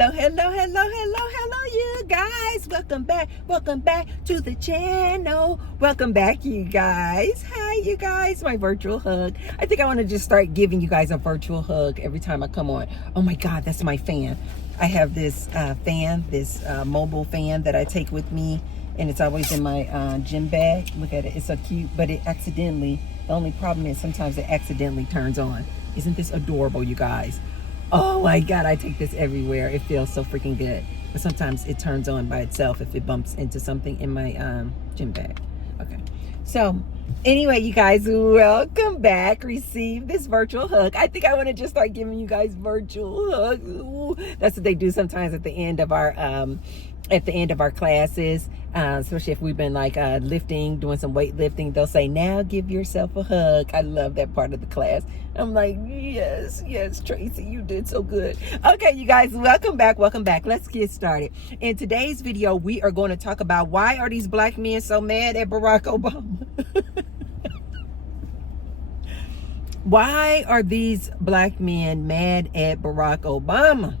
Hello, you guys. Welcome back to the channel. Welcome back, you guys. Hi, you guys. My virtual hug. I think I want to just start giving you guys a virtual hug every time I come on. Oh my God, that's my fan. I have this fan, this mobile fan that I take with me, and it's always in my gym bag. Look at it. It's so cute, but it accidentally, the only problem is sometimes it accidentally turns on. Isn't this adorable, you guys? Oh my God, I take this everywhere. It feels so freaking good. But sometimes it turns on by itself if it bumps into something in my gym bag. Okay. So anyway, you guys, welcome back. Receive this virtual hug. I think I want to just start giving you guys virtual hugs. Ooh, that's what they do sometimes at the end of our classes, especially if we've been like lifting, doing some weightlifting. They'll say, now give yourself a hug. I love that part of the class. I'm like, yes, Tracy, you did so good. Okay, you guys, welcome back. Let's get started. In today's video, we are going to talk about why are these black men so mad at Barack Obama? Why are these black men mad at Barack Obama?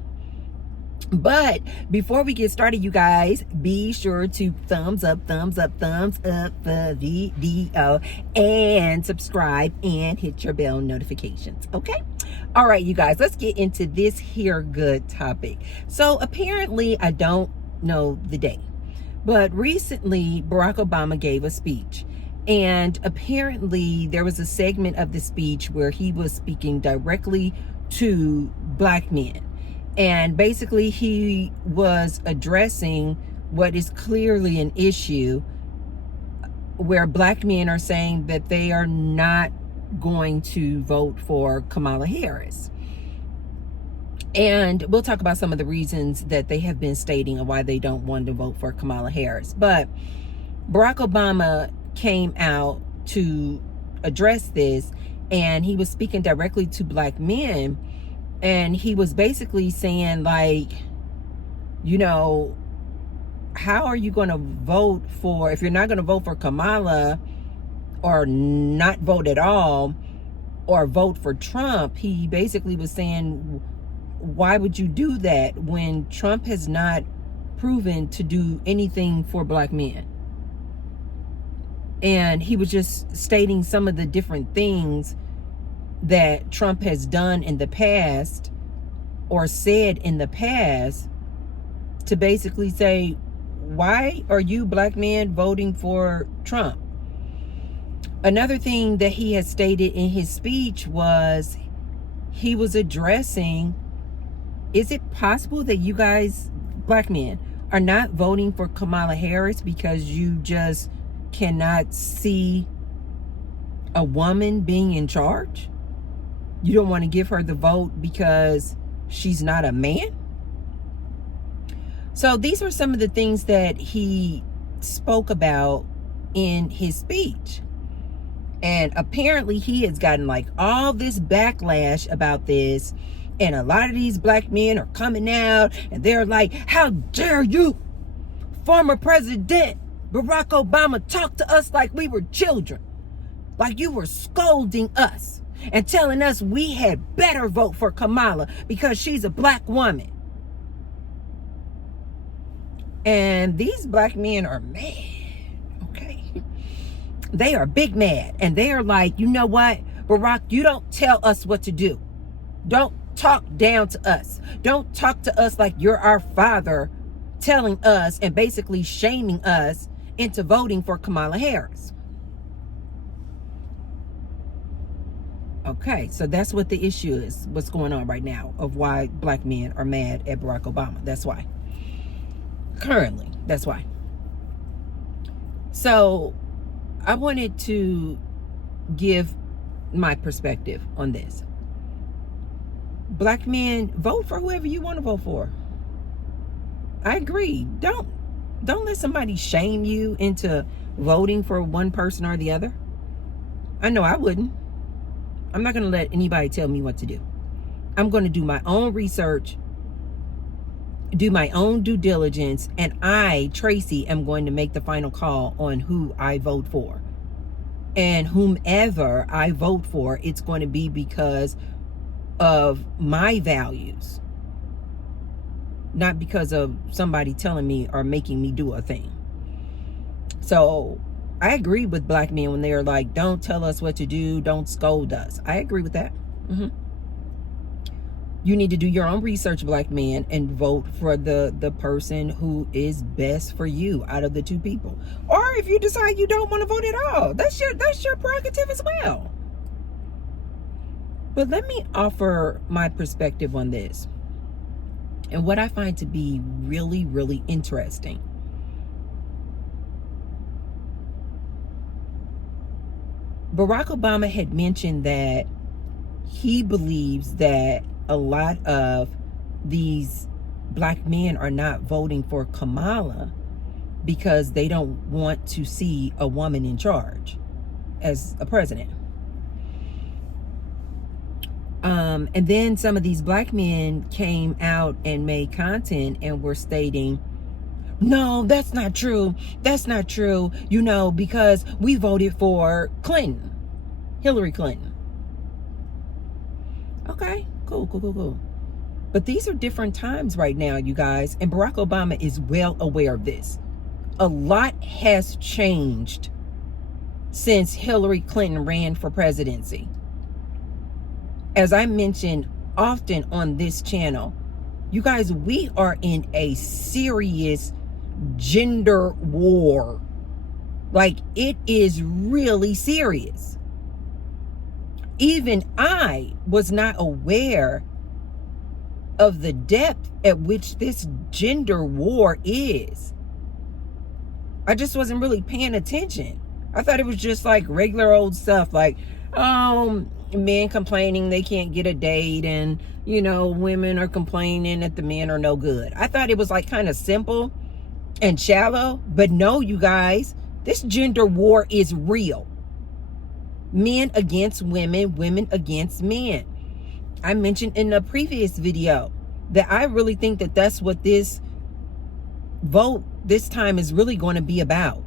But before we get started, you guys, be sure to thumbs up the video and subscribe and hit your bell notifications. Okay. All right, you guys, let's get into this here good topic. So apparently, I don't know the day, but recently Barack Obama gave a speech. And apparently there was a segment of the speech where he was speaking directly to black men. And basically he was addressing what is clearly an issue where black men are saying that they are not going to vote for Kamala Harris. And we'll talk about some of the reasons that they have been stating of why they don't want to vote for Kamala Harris. But Barack Obama came out to address this, and he was speaking directly to black men. And he was basically saying, like, you know, how are you going to vote for, if you're not going to vote for Kamala or not vote at all or vote for Trump? He basically was saying, why would you do that when Trump has not proven to do anything for black men? And he was just stating some of the different things that Trump has done in the past or said in the past to basically say, why are you black men voting for Trump? Another thing that he had stated in his speech was he was addressing, is it possible that you guys, black men, are not voting for Kamala Harris because you just cannot see a woman being in charge? You don't want to give her the vote because she's not a man? So these were some of the things that he spoke about in his speech. And apparently he has gotten like all this backlash about this. And a lot of these black men are coming out and they're like, how dare you, former President Barack Obama, talk to us like we were children, like you were scolding us and telling us we had better vote for Kamala because she's a black woman. And these black men are mad, okay? They are big mad. And they are like, you know what, Barack, you don't tell us what to do. Don't talk down to us. Don't talk to us like you're our father, telling us and basically shaming us into voting for Kamala Harris. Okay, so that's what the issue is, what's going on right now, of why black men are mad at Barack Obama. That's why. Currently, that's why. So I wanted to give my perspective on this. Black men, vote for whoever you want to vote for. I agree. Don't let somebody shame you into voting for one person or the other. I know I wouldn't. I'm not going to let anybody tell me what to do. I'm going to do my own research, do my own due diligence, and I, Tracy, am going to make the final call on who I vote for. And whomever I vote for, it's going to be because of my values, not because of somebody telling me or making me do a thing. So I agree with black men when they're like, don't tell us what to do, don't scold us. I agree with that. You need to do your own research, black man, and vote for the person who is best for you out of the two people. Or if you decide you don't want to vote at all, that's your prerogative as well. But let me offer my perspective on this. And what I find to be really, really interesting. Barack Obama had mentioned that he believes that a lot of these black men are not voting for Kamala because they don't want to see a woman in charge as a president. And then some of these black men came out and made content and were stating, no, that's not true. That's not true. You know, because we voted for Clinton, Hillary Clinton. Okay, cool. But these are different times right now, you guys. And Barack Obama is well aware of this. A lot has changed since Hillary Clinton ran for presidency. As I mentioned often on this channel, you guys, we are in a serious gender war. Like, it is really serious. Even I was not aware of the depth at which this gender war is. I just wasn't really paying attention. I thought it was just like regular old stuff, like, men complaining they can't get a date, and, you know, women are complaining that the men are no good. I thought it was like kind of simple and shallow, but no, you guys, this gender war is real. Men against women, women against men. I mentioned in a previous video that I really think that that's what this vote this time is really going to be about.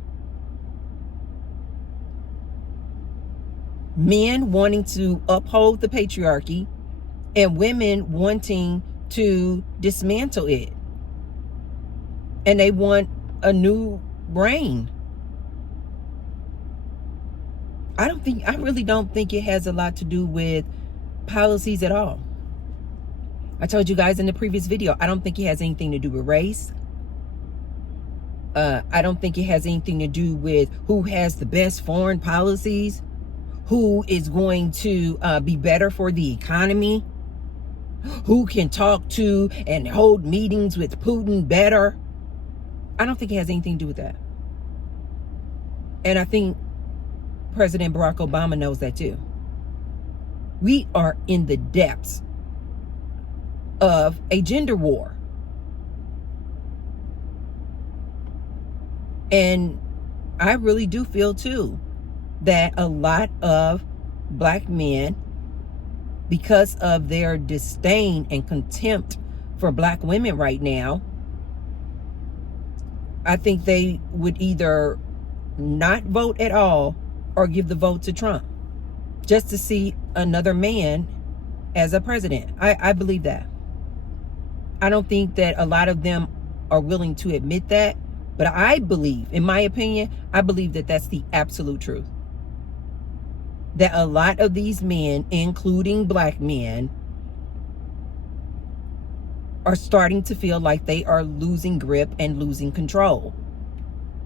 Men wanting to uphold the patriarchy and women wanting to dismantle it. And they want a new reign. I really don't think it has a lot to do with policies at all. I told you guys in the previous video, I don't think it has anything to do with race. I don't think it has anything to do with who has the best foreign policies, who is going to be better for the economy, who can talk to and hold meetings with Putin better. I don't think it has anything to do with that. And I think President Barack Obama knows that too. We are in the depths of a gender war. And I really do feel too that a lot of black men, because of their disdain and contempt for black women right now, I think they would either not vote at all or give the vote to Trump just to see another man as a president. I believe that. I don't think that a lot of them are willing to admit that, but I believe, in my opinion, I believe that that's the absolute truth. That a lot of these men, including black men, are starting to feel like they are losing grip and losing control.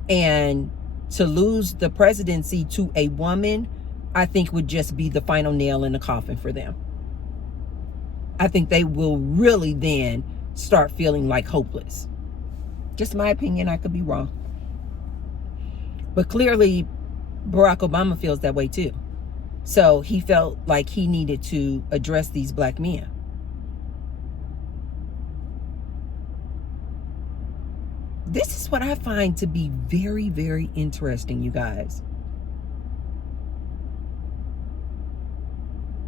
And to lose the presidency to a woman, I think would just be the final nail in the coffin for them. I think they will really then start feeling like hopeless. Just my opinion, I could be wrong. But clearly, Barack Obama feels that way too. So he felt like he needed to address these black men. This is what I find to be very, very interesting, you guys.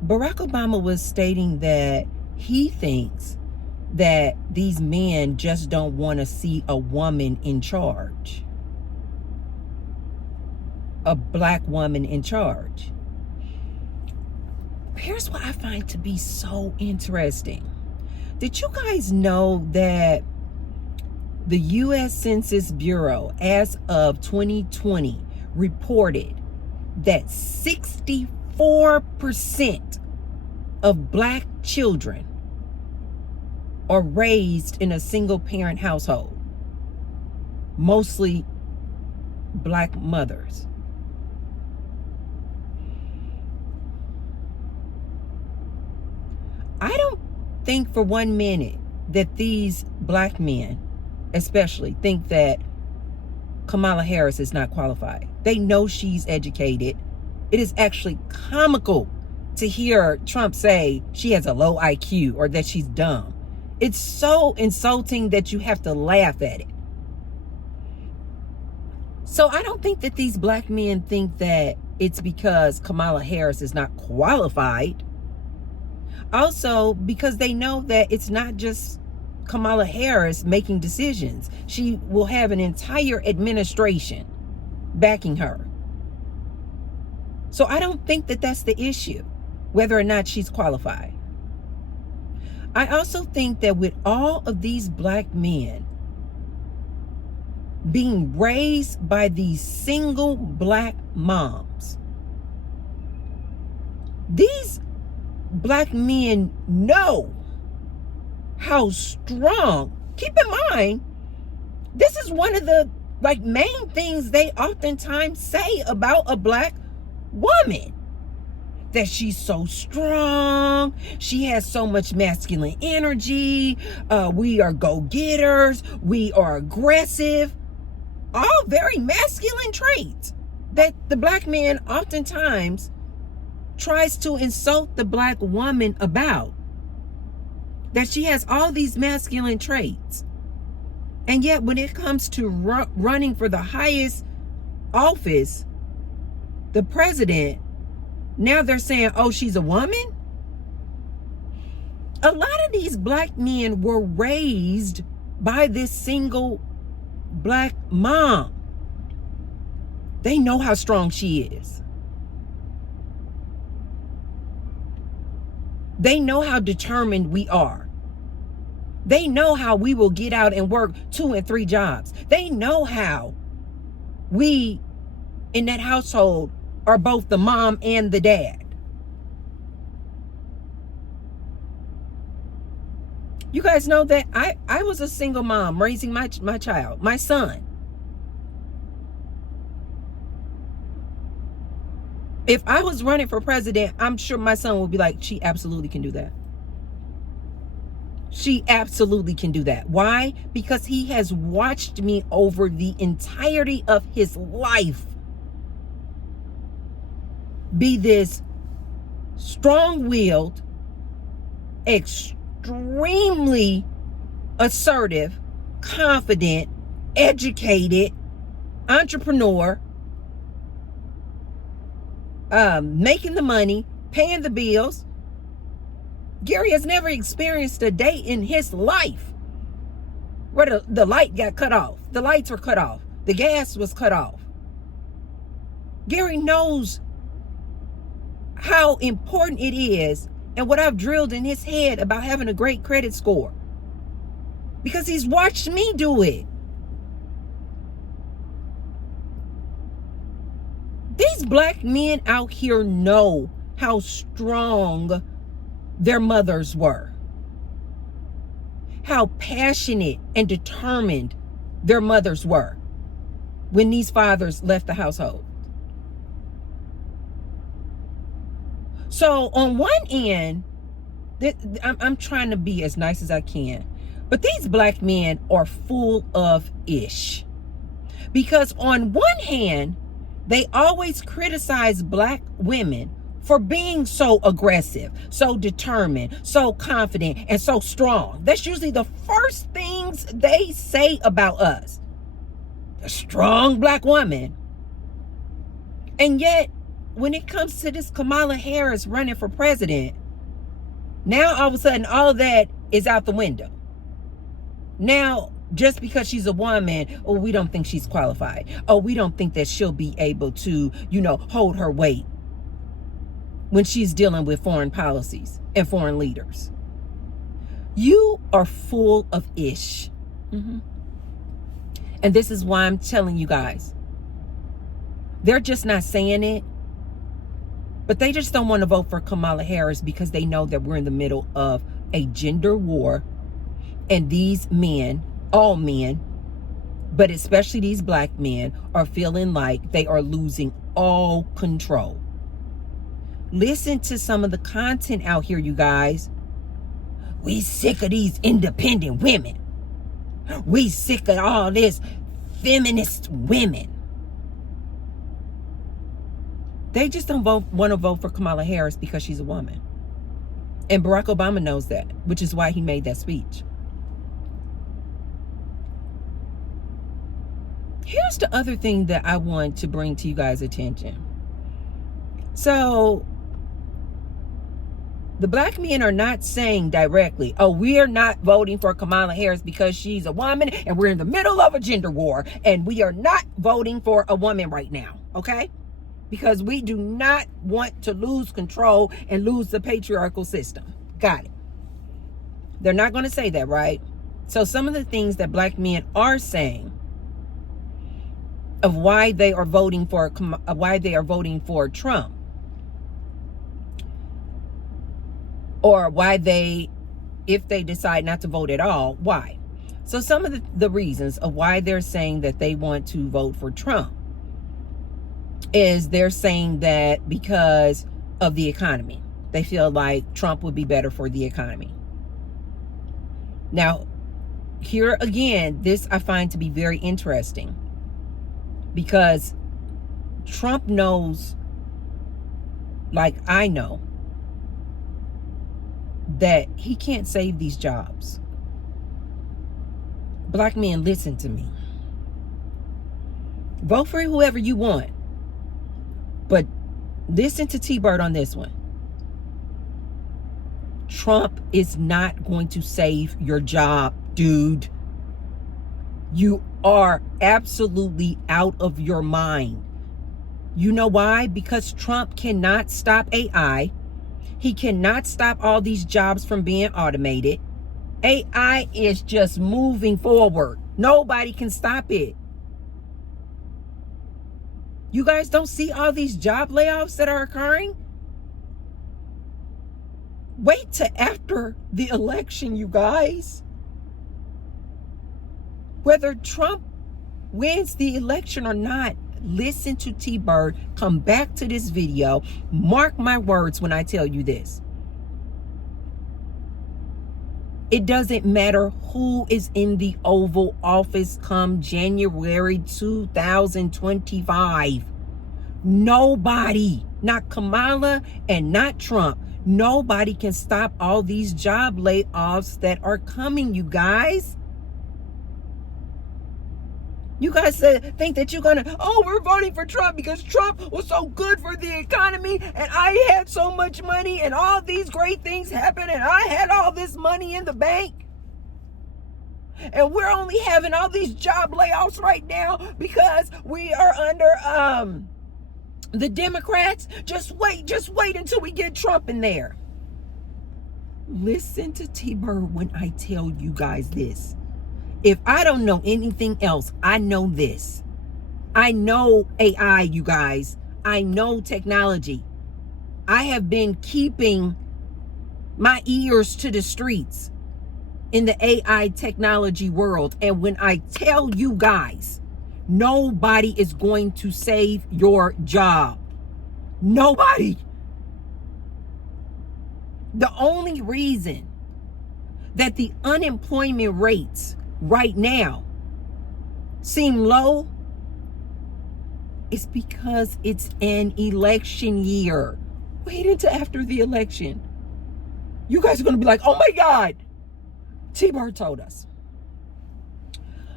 Barack Obama was stating that he thinks that these men just don't want to see a woman in charge. A black woman in charge. Here's what I find to be so interesting. Did you guys know that The U.S. Census Bureau, as of 2020, reported that 64% of black children are raised in a single-parent household, mostly black mothers. I don't think for 1 minute that these black men especially think that Kamala Harris is not qualified. They know she's educated. It is actually comical to hear Trump say she has a low IQ or that she's dumb. It's so insulting that you have to laugh at it. So I don't think that these black men think that it's because Kamala Harris is not qualified. Also, because they know that it's not just Kamala Harris making decisions. She will have an entire administration backing her. So I don't think that that's the issue, whether or not she's qualified. I also think that with all of these black men being raised by these single black moms, these black men know how strong. Keep in mind, this is one of the main things they oftentimes say about a black woman, that she's so strong, she has so much masculine energy, we are go-getters, we are aggressive, all very masculine traits that the black man oftentimes tries to insult the black woman about. That she has all these masculine traits. And yet when it comes to running for the highest office, the president, now they're saying, oh, she's a woman? A lot of these black men were raised by this single black mom. They know how strong she is. They know how determined we are. They know how we will get out and work 2 and 3 jobs. They know how we in that household are both the mom and the dad. You guys know that I was a single mom raising my child, my son. If I was running for president, I'm sure my son would be like, she absolutely can do that. She absolutely can do that. Why? Because he has watched me over the entirety of his life be this strong-willed, extremely assertive, confident, educated entrepreneur, making the money, paying the bills. Gary has never experienced a day in his life where the light got cut off. The lights were cut off. The gas was cut off. Gary knows how important it is and what I've drilled in his head about having a great credit score, because he's watched me do it. These black men out here know how strong their mothers were, how passionate and determined their mothers were when these fathers left the household. So on one end, I'm trying to be as nice as I can, but these black men are full of ish, because on one hand, they always criticize black women for being so aggressive, so determined, so confident, and so strong. That's usually the first things they say about us. A strong black woman. And yet, when it comes to this Kamala Harris running for president, now all of a sudden all that is out the window. Now, just because she's a woman, oh, we don't think she's qualified. Oh, we don't think that she'll be able to, hold her weight when she's dealing with foreign policies and foreign leaders. You are full of ish. And this is why I'm telling you guys. They're just not saying it, but they just don't want to vote for Kamala Harris because they know that we're in the middle of a gender war. And these men, all men, but especially these black men, are feeling like they are losing all control. Listen to some of the content out here, you guys. We sick of these independent women. We sick of all this feminist women. They just don't want to vote for Kamala Harris because she's a woman. And Barack Obama knows that, which is why he made that speech. Here's the other thing that I want to bring to you guys' attention. So, the black men are not saying directly, oh, we are not voting for Kamala Harris because she's a woman and we're in the middle of a gender war and we are not voting for a woman right now, okay? Because we do not want to lose control and lose the patriarchal system. Got it. They're not going to say that, right? So some of the things that black men are saying of why they are voting for Trump, or why if they decide not to vote at all, why? So some of the reasons of why they're saying that they want to vote for Trump is they're saying that because of the economy. They feel like Trump would be better for the economy. Now, here again, this I find to be very interesting because Trump knows, like I know, that he can't save these jobs. Black men, listen to me. Vote for whoever you want. But listen to T-Bird on this one. Trump is not going to save your job, dude. You are absolutely out of your mind. You know why? Because Trump cannot stop AI. He cannot stop all these jobs from being automated. AI is just moving forward. Nobody can stop it. You guys don't see all these job layoffs that are occurring? Wait till after the election, you guys. Whether Trump wins the election or not, listen to T-Bird, come back to this video, mark my words when I tell you this. It doesn't matter who is in the Oval Office come January 2025. Nobody, not Kamala and not Trump, nobody can stop all these job layoffs that are coming, you guys. You guys think that you're gonna, oh, we're voting for Trump because Trump was so good for the economy and I had so much money and all these great things happened and I had all this money in the bank. And we're only having all these job layoffs right now because we are under the Democrats. Just wait until we get Trump in there. Listen to T-Bird when I tell you guys this. If I don't know anything else, I know this. I know AI, you guys. I know technology. I have been keeping my ears to the streets in the AI technology world. And when I tell you guys, nobody is going to save your job. Nobody. The only reason that the unemployment rates right now seem low is because it's an election year. Wait until after the election. You guys are going to be like, oh my God, T-Bird told us.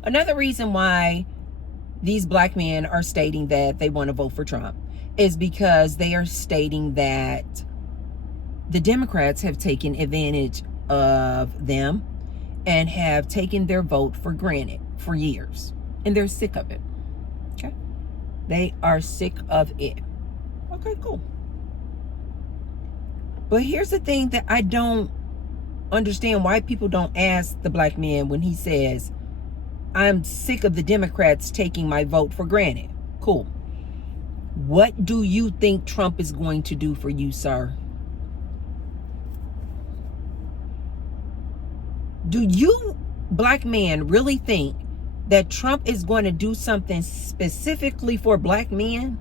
Another reason why these black men are stating that they want to vote for Trump is because they are stating that the Democrats have taken advantage of them and have taken their vote for granted for years. And they're sick of it. Okay? They are sick of it. Okay, cool. But here's the thing that I don't understand why people don't ask the black man when he says, I'm sick of the Democrats taking my vote for granted. Cool. What do you think Trump is going to do for you, sir? Do you, black man, really think that Trump is going to do something specifically for black men?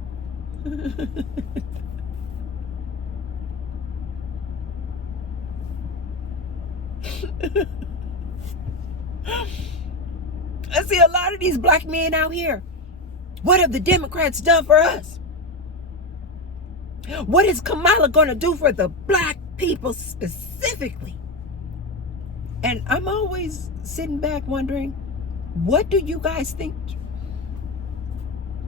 I see a lot of these black men out here. What have the Democrats done for us? What is Kamala going to do for the black people specifically? And I'm always sitting back wondering, what do you guys think?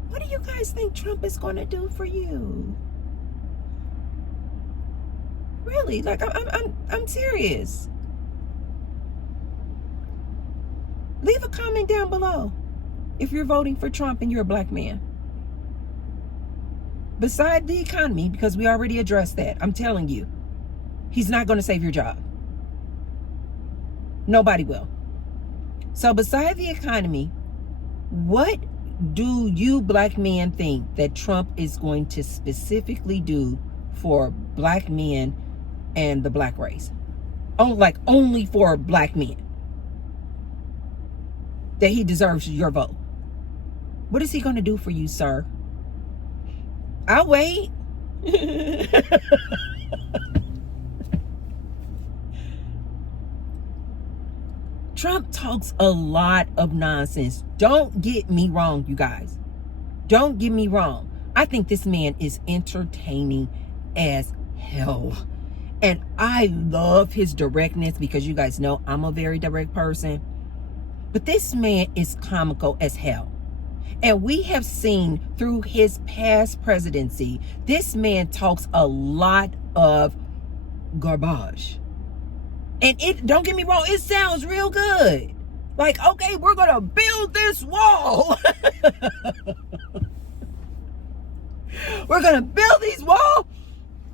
What do you guys think Trump is going to do for you? Really, like I'm serious. Leave a comment down below if you're voting for Trump and you're a black man. Beside the economy, because we already addressed that, I'm telling you, he's not going to save your job. Nobody will. So beside the economy, what do you black men think that Trump is going to specifically do for black men and the black race? Oh, like only for black men. That he deserves your vote. What is he going to do for you, sir? I'll wait. Trump talks a lot of nonsense. Don't get me wrong, you guys. Don't get me wrong. I think this man is entertaining as hell. And I love his directness because you guys know I'm a very direct person. But this man is comical as hell. And we have seen through his past presidency, this man talks a lot of garbage. And it, don't get me wrong, it sounds real good. Like, okay, we're going to build this wall. We're going to build these walls.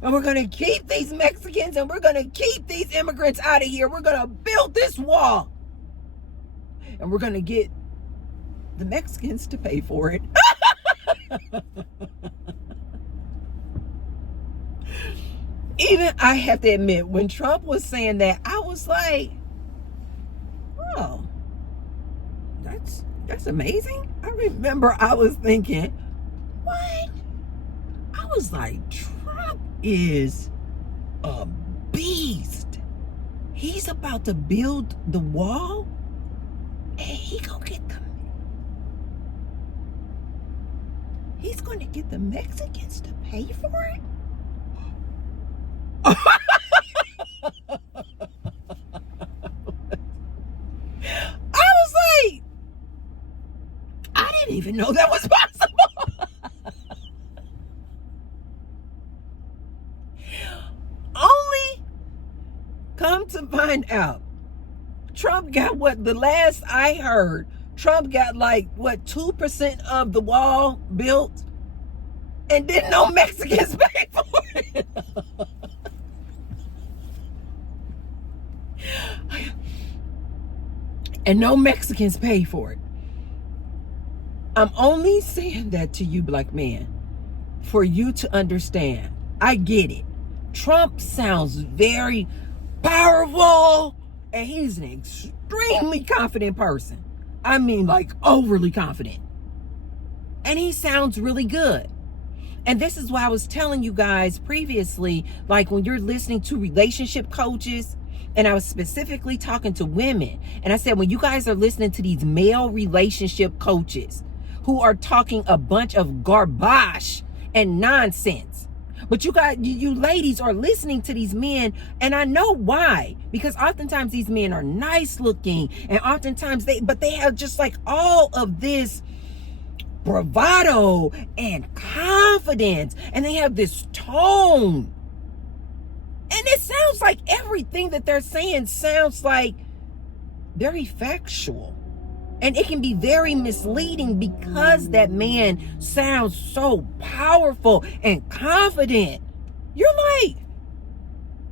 And we're going to keep these Mexicans and we're going to keep these immigrants out of here. We're going to build this wall. And we're going to get the Mexicans to pay for it. Even I have to admit, when Trump was saying that, I was like, oh, that's amazing. I remember I was thinking, what? I was like, Trump is a beast. He's about to build the wall and he gonna get them. He's going to get the Mexicans to pay for it? I was like, I didn't even know that was possible. Only come to find out, Trump got what, the last I heard, Trump got like, what, 2% of the wall built? And didn't no Mexicans pay for it. And no Mexicans pay for it. I'm only saying that to you, black man, for you to understand. I get it. Trump sounds very powerful, and he's an extremely confident person. I mean, like overly confident. And he sounds really good. And this is why I was telling you guys previously, like when you're listening to relationship coaches, and I was specifically talking to women, and I said, when you guys are listening to these male relationship coaches who are talking a bunch of garbage and nonsense, but you guys, you ladies are listening to these men, and I know why, because oftentimes these men are nice looking, and oftentimes they have just like all of this bravado and confidence, and they have this tone, and it sounds like everything that they're saying sounds like very factual, and it can be very misleading because that man sounds so powerful and confident. You're like,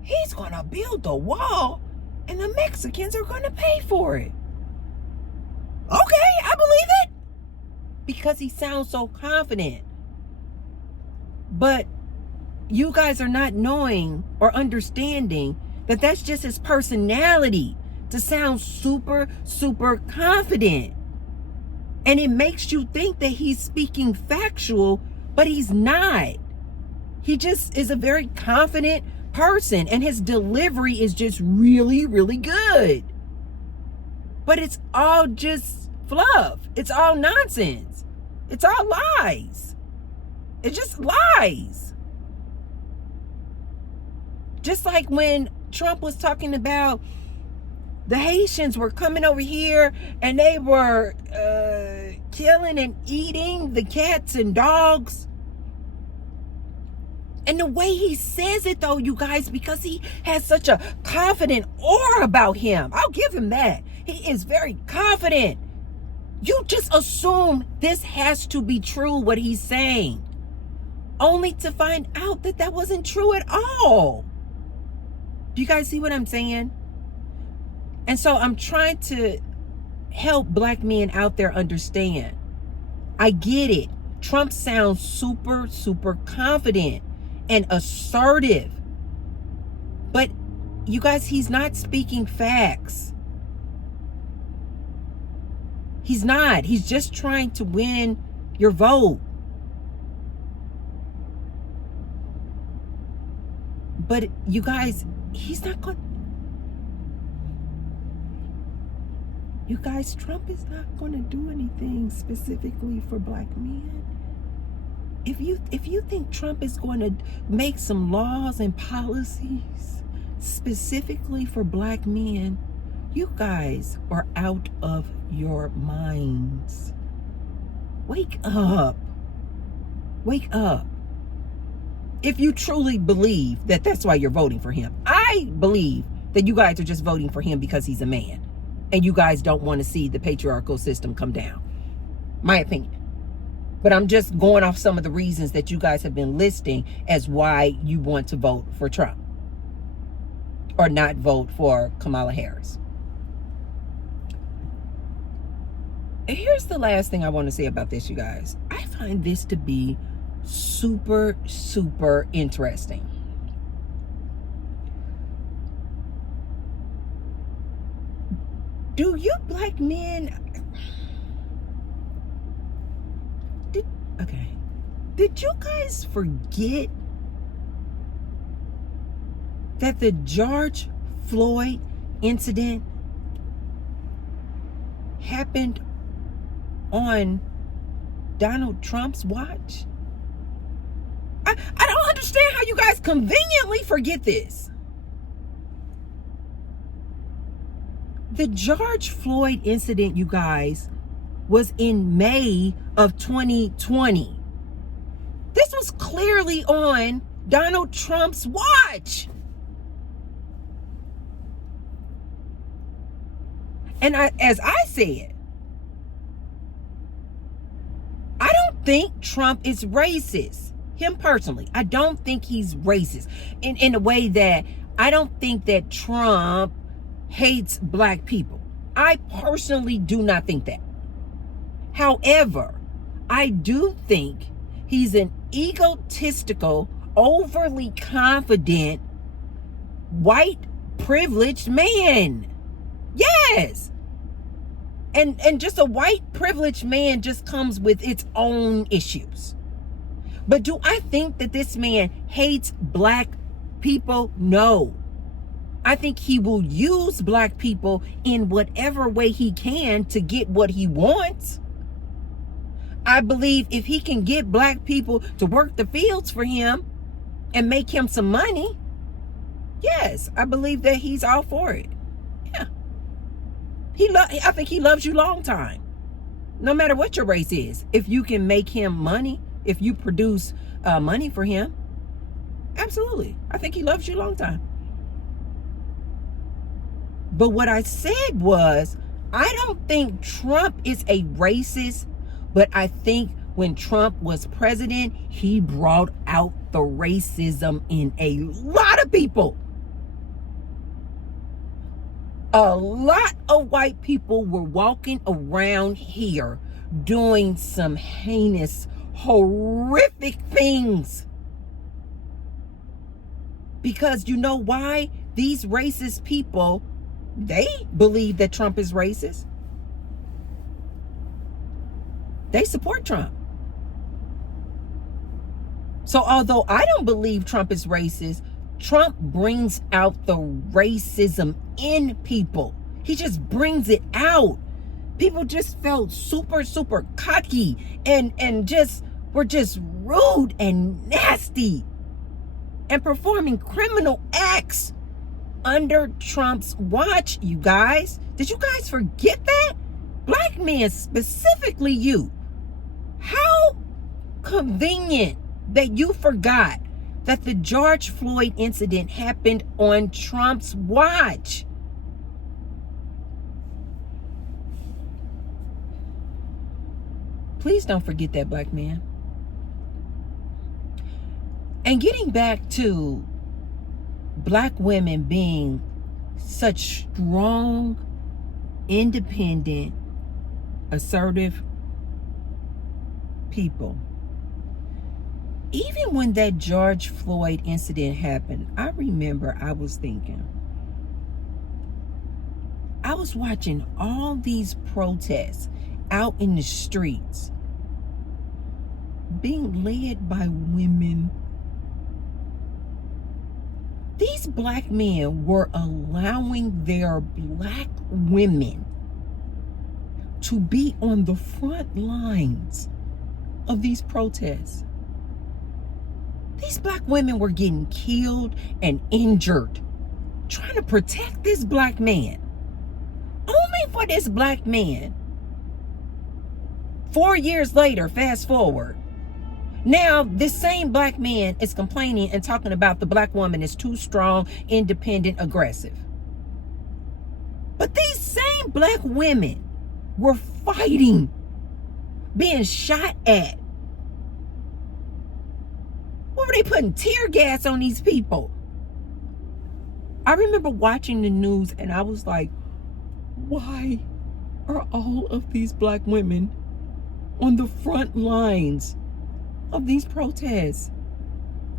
he's gonna build the wall and the Mexicans are gonna pay for it. Okay, because he sounds so confident. But you guys are not knowing or understanding that that's just his personality, to sound super, super confident. And it makes you think that he's speaking factual, but he's not. He just is a very confident person, and his delivery is just really, really good. But it's all just fluff. It's all nonsense. It's all lies. It's just lies. Just like when Trump was talking about the Haitians were coming over here and they were killing and eating the cats and dogs. And the way he says it, though, you guys, because he has such a confident aura about him. I'll give him that. He is very confident. You just assume this has to be true, what he's saying, only to find out that that wasn't true at all. Do you guys see what I'm saying? And so I'm trying to help black men out there understand. I get it. Trump sounds super, super confident and assertive. But you guys, he's not speaking facts. He's not. He's just trying to win your vote. But you guys, he's not going. You guys, Trump is not going to do anything specifically for black men. If you think Trump is going to make some laws and policies specifically for black men, you guys are out of your minds. Wake up. Wake up. If you truly believe that that's why you're voting for him. I believe that you guys are just voting for him because he's a man, and you guys don't want to see the patriarchal system come down. My opinion. But I'm just going off some of the reasons that you guys have been listing as why you want to vote for Trump or not vote for Kamala Harris. Here's the last thing I want to say about this, you guys. I find this to be super, super interesting. Do you black men... Did you guys forget that the George Floyd incident happened on Donald Trump's watch? I don't understand how you guys conveniently forget this. The George Floyd incident, you guys, was in May of 2020. This was clearly on Donald Trump's watch. And as I said, I don't think Trump is racist. Him personally, I don't think he's racist in a way that I don't think that Trump hates black people. I personally do not think that. However, I do think he's an egotistical, overly confident, white privileged man. Yes. And just a white privileged man just comes with its own issues. But do I think that this man hates black people? No. I think he will use black people in whatever way he can to get what he wants. I believe if he can get black people to work the fields for him and make him some money, yes, I believe that he's all for it. Yeah. I think he loves you long time. No matter what your race is. If you can make him money, if you produce money for him, absolutely. I think he loves you long time. But what I said was, I don't think Trump is a racist, but I think when Trump was president, he brought out the racism in a lot of people. A lot of white people were walking around here doing some heinous, horrific things. Because you know why? These racist people, they believe that Trump is racist. They support Trump. So although I don't believe Trump is racist, Trump brings out the racism in people. He just brings it out. People just felt super, super cocky and just were just rude and nasty and performing criminal acts under Trump's watch, you guys. Did you guys forget that? Black men, specifically you. How convenient that you forgot that the George Floyd incident happened on Trump's watch. Please don't forget that, black man. And getting back to black women being such strong, independent, assertive people. Even when that George Floyd incident happened, I remember I was thinking, I was watching all these protests out in the streets being led by women. These black men were allowing their black women to be on the front lines of these protests. These black women were getting killed and injured trying to protect this black man. Only for this black man, 4 years later, fast forward, now this same black man is complaining and talking about the black woman is too strong, independent, aggressive. But these same black women were fighting, being shot at. What were they putting tear gas on these people? I remember watching the news and I was like, why are all of these black women on the front lines of these protests?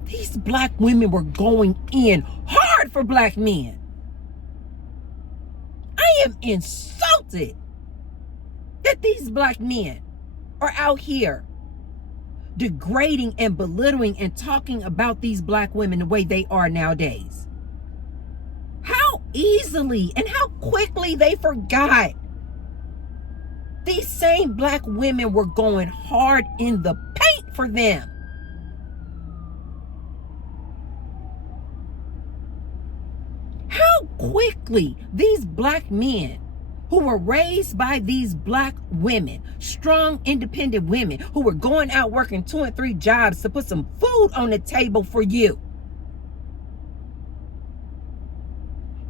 These black women were going in hard for black men. I am insulted that these black men are out here degrading and belittling and talking about these black women the way they are nowadays. How easily and how quickly they forgot. These same black women were going hard in the paint for them. How quickly these black men who were raised by these black women, strong, independent women, who were going out working 2 and 3 jobs to put some food on the table for you.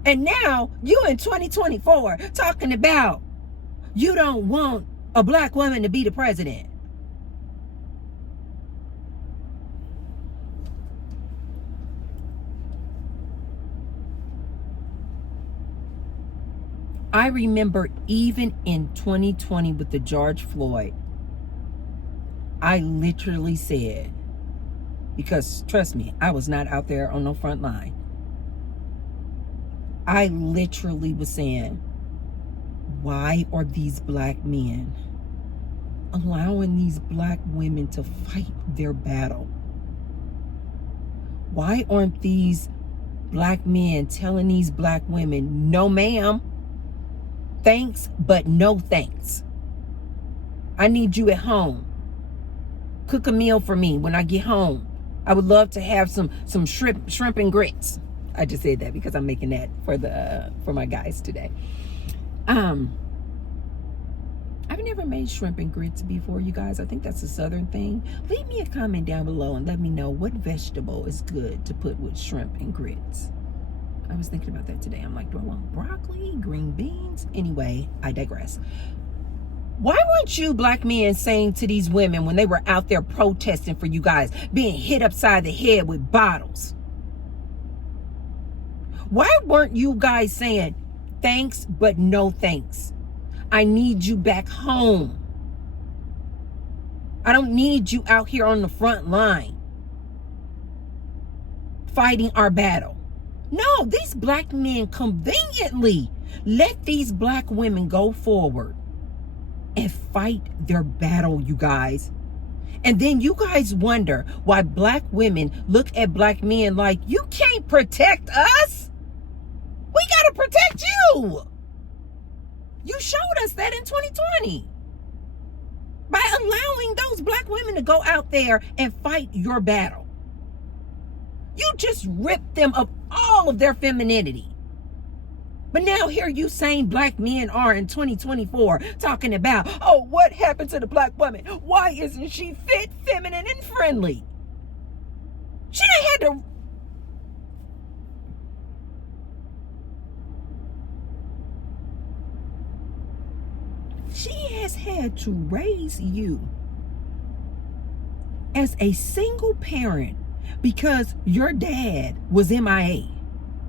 And now you in 2024 talking about you don't want a black woman to be the president. I remember even in 2020 with the George Floyd, I literally said, because trust me, I was not out there on no front line. I literally was saying, why are these black men allowing these black women to fight their battle? Why aren't these black men telling these black women, no ma'am, thanks, but no thanks. I need you at home. Cook a meal for me when I get home. I would love to have some shrimp and grits. I just said that because I'm making that for my guys today. I've never made shrimp and grits before, you guys. I think that's a southern thing. Leave me a comment down below and let me know what vegetable is good to put with shrimp and grits. I was thinking about that today. I'm like, do I want broccoli, green beans? Anyway, I digress. Why weren't you black men saying to these women when they were out there protesting for you guys, being hit upside the head with bottles? Why weren't you guys saying, thanks, but no thanks? I need you back home. I don't need you out here on the front line fighting our battle. No, these black men conveniently let these black women go forward and fight their battle, you guys. And then you guys wonder why black women look at black men like, you can't protect us. We gotta protect you. You showed us that in 2020 by allowing those black women to go out there and fight your battle. You just ripped them of all of their femininity. But now here you same black men are in 2024 talking about, oh, what happened to the black woman? Why isn't she fit, feminine, and friendly? She done had to... She has had to raise you as a single parent because your dad was MIA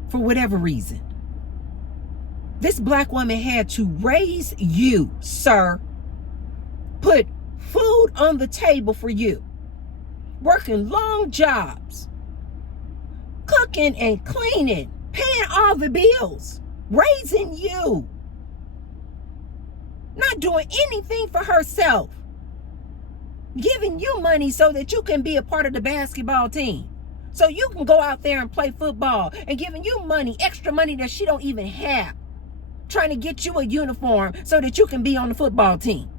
for whatever reason. This black woman had to raise you, sir, put food on the table for you, working long jobs, cooking and cleaning, paying all the bills, raising you, not doing anything for herself, giving you money so that you can be a part of the basketball team, so you can go out there and play football, and giving you money, extra money that she don't even have, trying to get you a uniform so that you can be on the football team.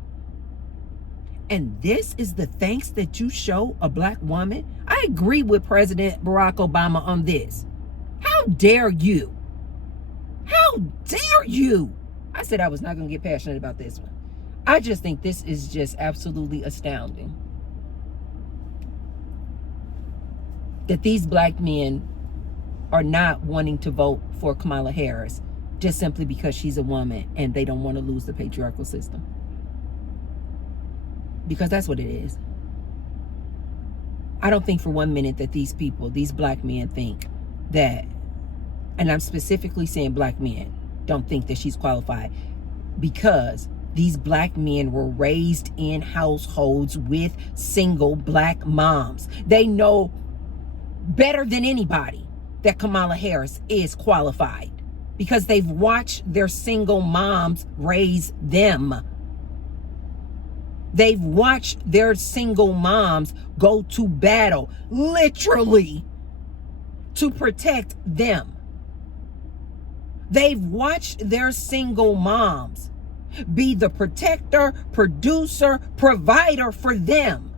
And this is the thanks that you show a black woman? I agree with President Barack Obama on this. How dare you? How dare you? I said I was not going to get passionate about this one. I just think this is just absolutely astounding that these black men are not wanting to vote for Kamala Harris just simply because she's a woman and they don't want to lose the patriarchal system. Because that's what it is. I don't think for 1 minute that these people, these black men, think that, and I'm specifically saying black men, don't think that she's qualified, because these black men were raised in households with single black moms. They know better than anybody that Kamala Harris is qualified because they've watched their single moms raise them. They've watched their single moms go to battle, literally, to protect them. They've watched their single moms be the protector, producer, provider for them.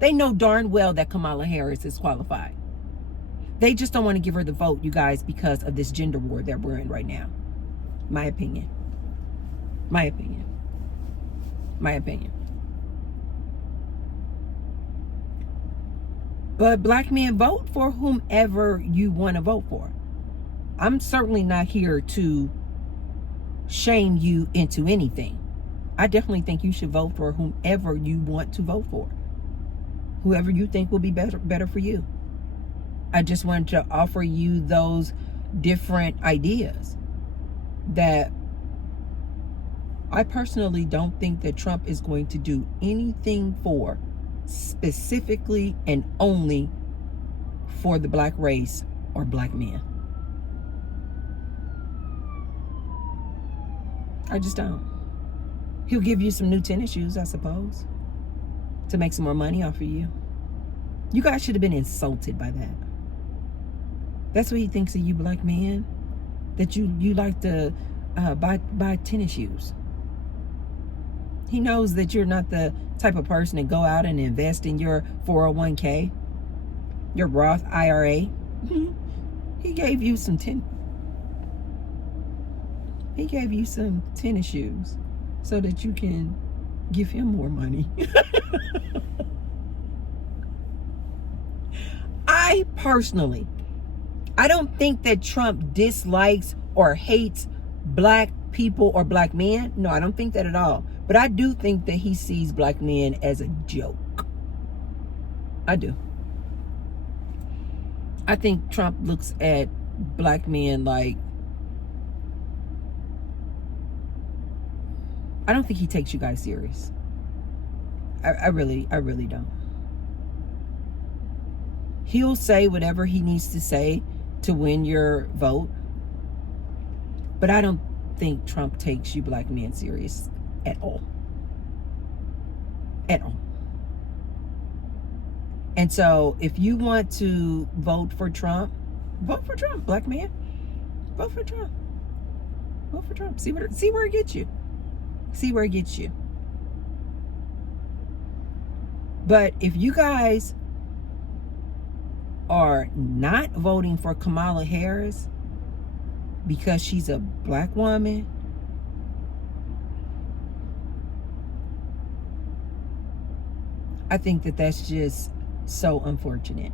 They know darn well that Kamala Harris is qualified. They just don't want to give her the vote, you guys, because of this gender war that we're in right now. My opinion. My opinion. My opinion. But black men, vote for whomever you want to vote for. I'm certainly not here to shame you into anything. I definitely think you should vote for whomever you want to vote for. Whoever you think will be better for you. I just wanted to offer you those different ideas that I personally don't think that Trump is going to do anything for, specifically and only for the black race or black men. I just don't. He'll give you some new tennis shoes, I suppose, to make some more money off of you. You guys should have been insulted by that. That's what he thinks of you black men, that you like to buy tennis shoes. He knows that you're not the type of person to go out and invest in your 401k, your Roth IRA. He gave you some tennis shoes so that you can give him more money. I don't think that Trump dislikes or hates black people or black men. No, I don't think that at all. But I do think that he sees black men as a joke. I do. I think Trump looks at black men like, I don't think he takes you guys serious. I really don't. He'll say whatever he needs to say to win your vote. But I don't think Trump takes you black men serious at all. At all. And so if you want to vote for Trump, black man. Vote for Trump. Vote for Trump. See where it gets you. See where it gets you. But if you guys are not voting for Kamala Harris because she's a black woman, I think that that's just so unfortunate.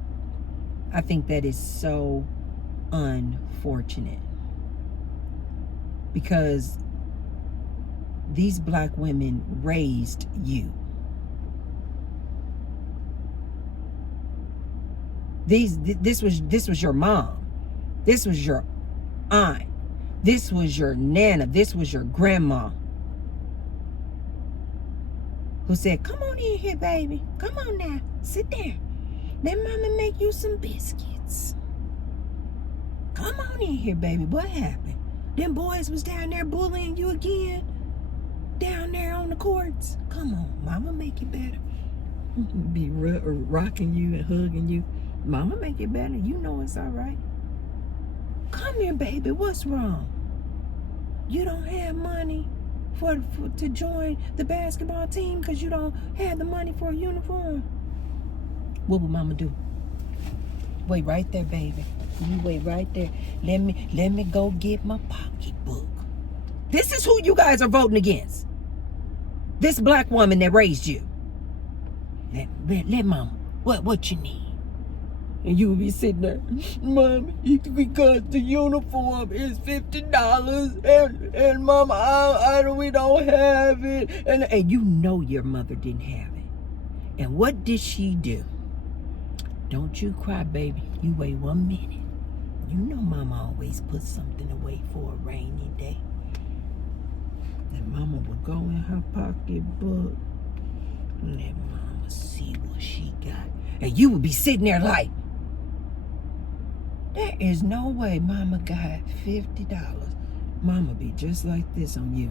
I think that is so unfortunate. Because these black women raised you. This was your mom. This was your aunt. This was your nana. This was your grandma. Who said, come on in here, baby. Come on now. Sit down. Let mama make you some biscuits. Come on in here, baby. What happened? Them boys was down there bullying you again? Down there on the courts? Come on, mama make it better. Be rocking you and hugging you. Mama make it better. You know it's all right. Come here, baby. What's wrong? You don't have money to join the basketball team because you don't have the money for a uniform. What will mama do? Wait right there, baby. You wait right there. Let me go get my pocketbook. This is who you guys are voting against. This black woman that raised you. Let mama. What you need? And you will be sitting there, Mom, because the uniform is $50, and Mama, we don't have it, and you know your mother didn't have it. And what did she do? Don't you cry, baby. You wait 1 minute. You know Mama always puts something away for a rainy day. And Mama would go in her pocketbook. Let Mama see what she got. And you would be sitting there like, there is no way Mama got $50. Mama be just like this on you.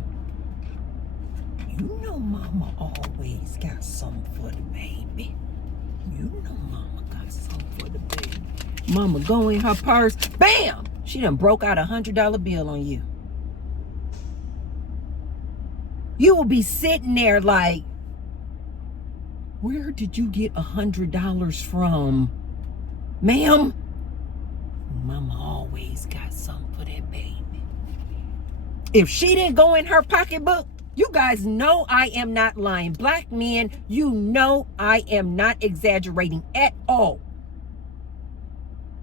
You know Mama always got something for the baby. You know Mama got something for the baby. Mama go in her purse, bam! She done broke out $100 bill on you. You will be sitting there like, where did you get $100 from, ma'am? Mama always got something for that baby. If she didn't go in her pocketbook, you guys know I am not lying. Black men, you know I am not exaggerating at all.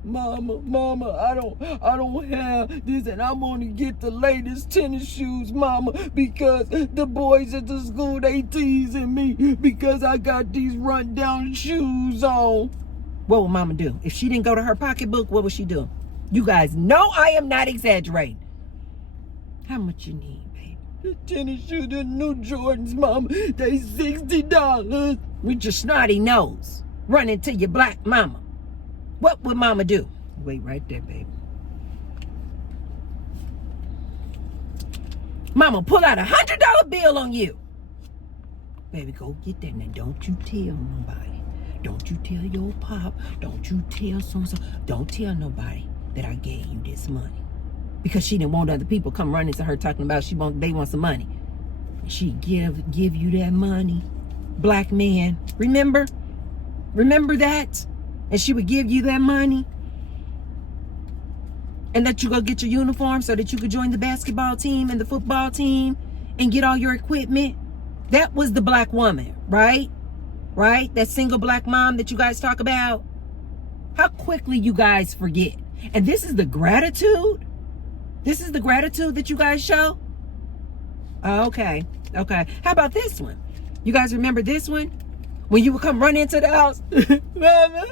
Mama, I don't have this, and I'm gonna get the latest tennis shoes, Mama, because the boys at the school, they teasing me because I got these run-down shoes on. What will Mama do? If she didn't go to her pocketbook, what would she do? You guys know I am not exaggerating. How much you need, baby? The tennis shoes, the new Jordans, Mama, they $60. With your snotty nose, running to your black mama. What would Mama do? Wait right there, baby. Mama pull out $100 bill on you. Baby, go get that. Now don't you tell nobody. Don't you tell your pop. Don't you tell so-and-so. Don't tell nobody that I gave you this money. Because she didn't want other people come running to her talking about they want some money. She give you that money. Black man. Remember? Remember that? And she would give you that money. And let you go get your uniform so that you could join the basketball team and the football team and get all your equipment. That was the black woman, right? Right? That single black mom that you guys talk about. How quickly you guys forget. And this is the gratitude? This is the gratitude that you guys show? Okay. Okay. How about this one? You guys remember this one? When you would come run into the house. Mama,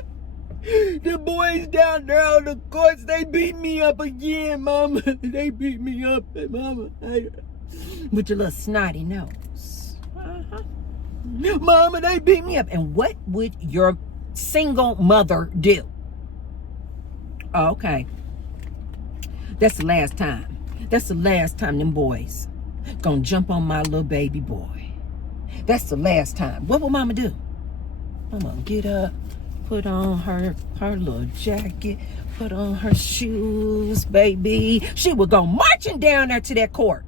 the boys down there on the courts, they beat me up again, Mama. They beat me up, Mama. With your little snotty nose. Mama, they beat me up. And what would your single mother do? Okay. That's the last time. That's the last time them boys gonna jump on my little baby boy. That's the last time. What will mama do? Mama get up, put on her little jacket, put on her shoes, baby. She will go marching down there to that court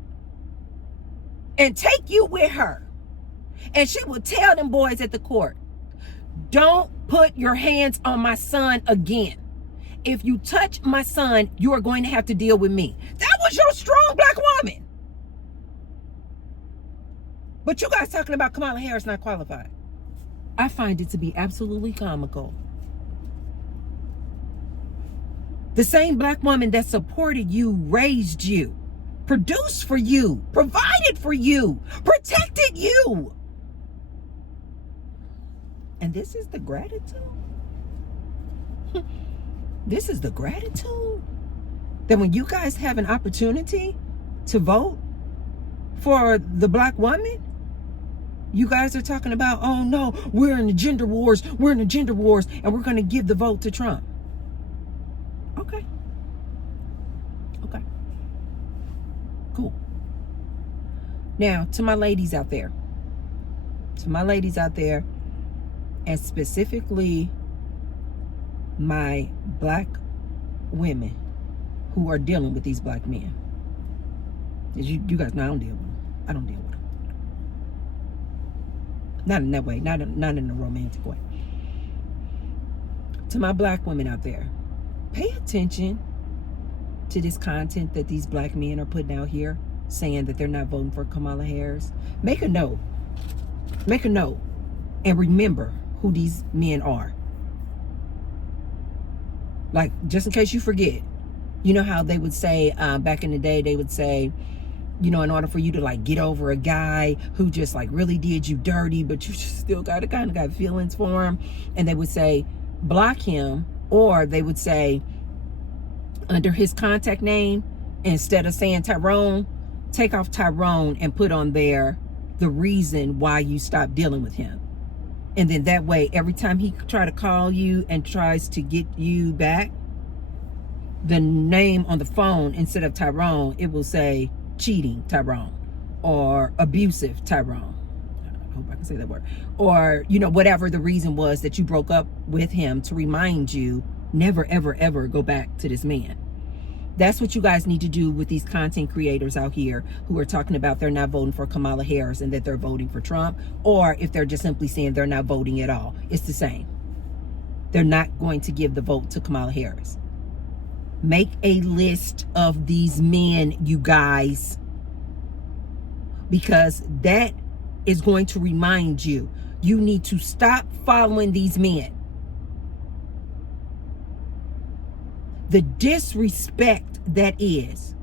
and take you with her. And she will tell them boys at the court, don't put your hands on my son again. If you touch my son, you are going to have to deal with me. That was your strong black woman. But you guys talking about Kamala Harris not qualified. I find it to be absolutely comical. The same black woman that supported you, raised you, produced for you, provided for you, protected you. And this is the gratitude? This is the gratitude? That when you guys have an opportunity to vote for the black woman, you guys are talking about, oh no, we're in the gender wars, and we're going to give the vote to Trump. Okay. Okay. Cool. Now, to my ladies out there, and specifically my black women who are dealing with these black men. You guys know I don't deal with them. I don't deal with them. Not in that way. Not in a romantic way. To my black women out there, pay attention to this content that these black men are putting out here, saying that they're not voting for Kamala Harris. Make a note. Make a note. And remember who these men are. Like, just in case you forget. You know how they would say, back in the day, they would say, you know, in order for you to like get over a guy who just like really did you dirty, but you still kind of got feelings for him. And they would say, block him. Or they would say, under his contact name, instead of saying Tyrone, take off Tyrone and put on there the reason why you stopped dealing with him. And then that way, every time he try to call you and tries to get you back, the name on the phone, instead of Tyrone, it will say cheating Tyrone or abusive Tyrone. I hope I can say that word. Or, you know, whatever the reason was that you broke up with him, to remind you never, ever, ever go back to this man. That's what you guys need to do with these content creators out here who are talking about they're not voting for Kamala Harris and that they're voting for Trump, or if they're just simply saying they're not voting at all. It's the same. They're not going to give the vote to Kamala Harris. Make a list of these men, you guys, because that is going to remind you, you need to stop following these men. The disrespect that is,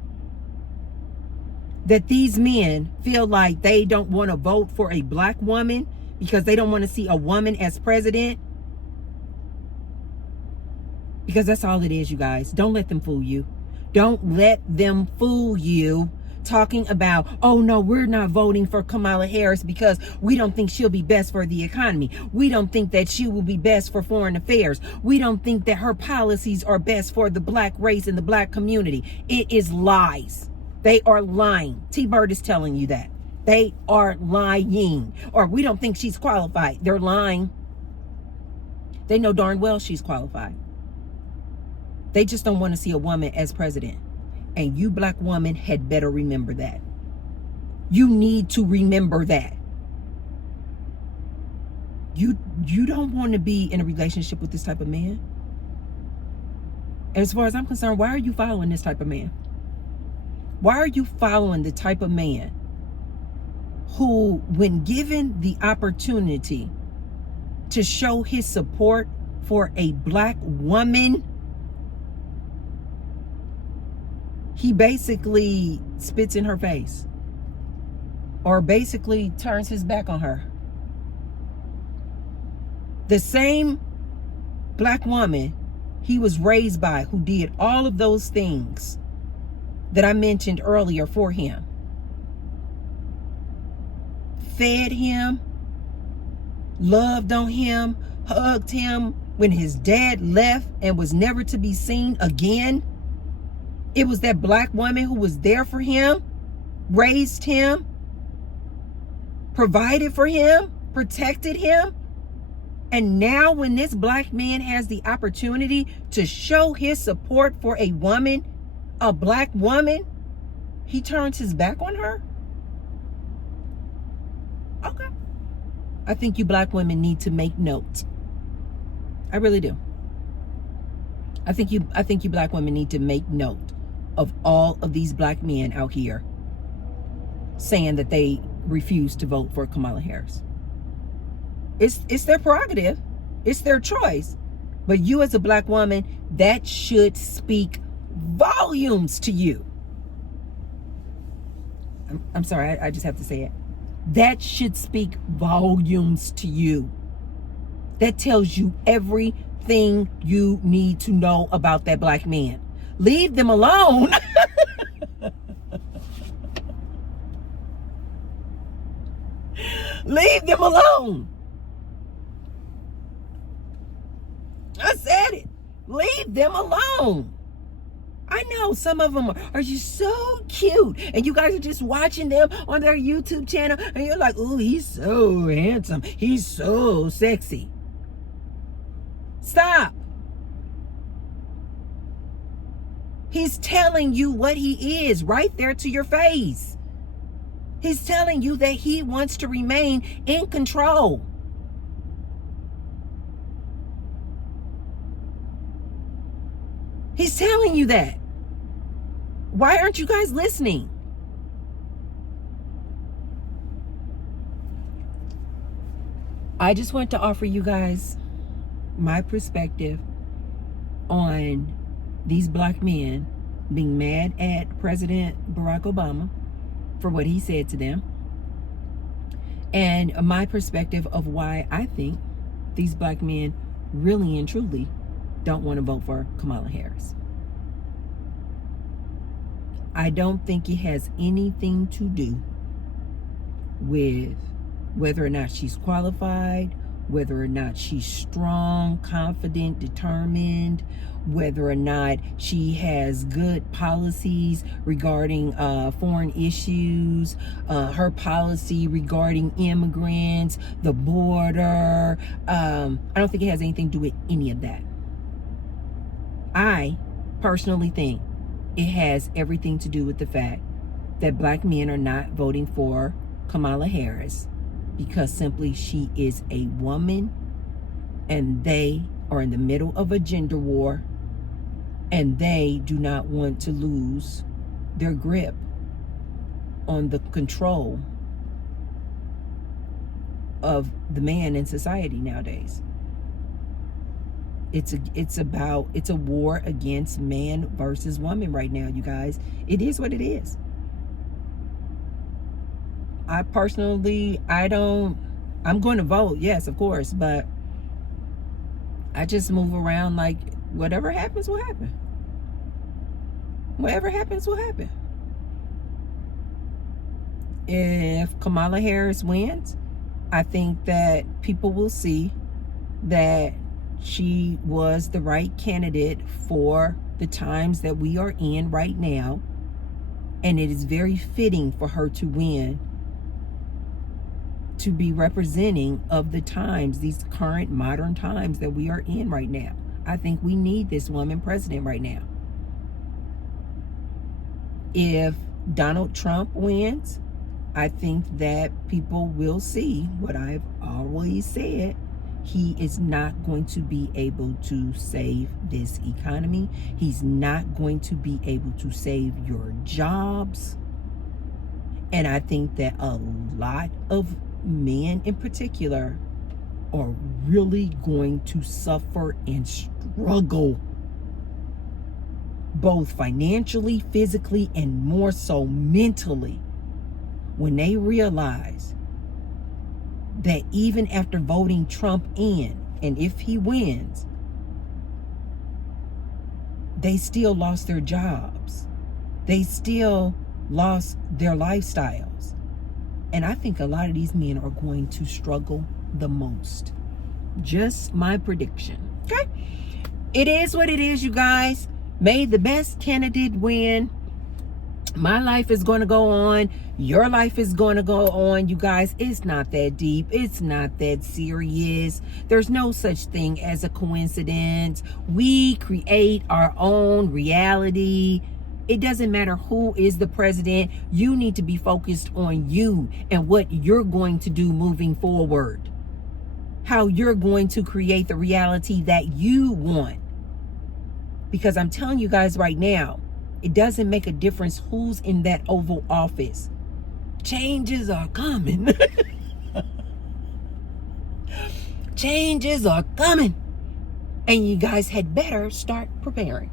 that these men feel like they don't want to vote for a black woman because they don't want to see a woman as president. Because that's all it is, you guys. Don't let them fool you. Don't let them fool you talking about, oh no, we're not voting for Kamala Harris because we don't think she'll be best for the economy. We don't think that she will be best for foreign affairs. We don't think that her policies are best for the black race and the black community. It is lies. They are lying. T-Bird is telling you that. They are lying. Or we don't think she's qualified. They're lying. They know darn well she's qualified. They just don't want to see a woman as president. And you black woman had better remember that. You need to remember that. You don't want to be in a relationship with this type of man. And as far as I'm concerned, why are you following this type of man? Why are you following the type of man who, when given the opportunity to show his support for a black woman, he basically spits in her face or basically turns his back on her? The same black woman he was raised by, who did all of those things that I mentioned earlier for him, fed him, loved on him, hugged him when his dad left and was never to be seen again. It was that black woman who was there for him, raised him, provided for him, protected him. And now when this black man has the opportunity to show his support for a woman, a black woman, he turns his back on her? Okay. I think you black women need to make note. I really do. I think you black women need to make note of all of these black men out here saying that they refuse to vote for Kamala Harris. It's their prerogative. It's their choice. But you as a black woman, that should speak volumes to you. I'm sorry, I just have to say it. That should speak volumes to you. That tells you everything you need to know about that black man. Leave them alone. Leave them alone. I said it. Leave them alone. I know some of them are just so cute, and you guys are just watching them on their YouTube channel, and you're like, "Ooh, he's so handsome. He's so sexy." Stop. He's telling you what he is right there to your face. He's telling you that he wants to remain in control. He's telling you that. Why aren't you guys listening? I just want to offer you guys my perspective on these black men being mad at President Barack Obama for what he said to them, and my perspective of why I think these black men really and truly don't want to vote for Kamala Harris. I don't think it has anything to do with whether or not she's qualified, whether or not she's strong, confident, determined, whether or not she has good policies regarding foreign issues, her policy regarding immigrants, the border. I don't think it has anything to do with any of that. I personally think it has everything to do with the fact that black men are not voting for Kamala Harris because simply she is a woman, and they are in the middle of a gender war, and they do not want to lose their grip on the control of the man in society nowadays. It's a war against man versus woman right now, you guys. It is what it is. I personally, I'm going to vote, yes, of course, but I just move around like whatever happens will happen. Whatever happens will happen. If Kamala Harris wins, I think that people will see that she was the right candidate for the times that we are in right now, and it is very fitting for her to win, to be representing of the times, these current modern times that we are in right now. I think we need this woman president right now. If Donald Trump wins, I think that people will see what I've always said. He is not going to be able to save this economy. He's not going to be able to save your jobs. And I think that a lot of men in particular are really going to suffer and struggle, both financially, physically, and more so mentally, when they realize that even after voting Trump in, and if he wins, they still lost their jobs. They still lost their lifestyles. And I think a lot of these men are going to struggle the most. Just my prediction. Okay? It is what it is, you guys. May the best candidate win. My life is going to go on. Your life is going to go on. You guys, it's not that deep. It's not that serious. There's no such thing as a coincidence. We create our own reality. It doesn't matter who is the president. You need to be focused on you and what you're going to do moving forward. How you're going to create the reality that you want. Because I'm telling you guys right now, it doesn't make a difference who's in that Oval Office. Changes are coming. Changes are coming. And you guys had better start preparing.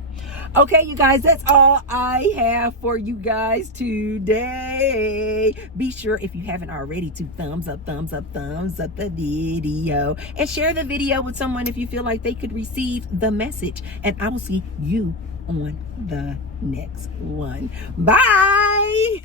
Okay, you guys, that's all I have for you guys today. Be sure, if you haven't already, to thumbs up the video. And share the video with someone if you feel like they could receive the message. And I will see you on the next one. Bye.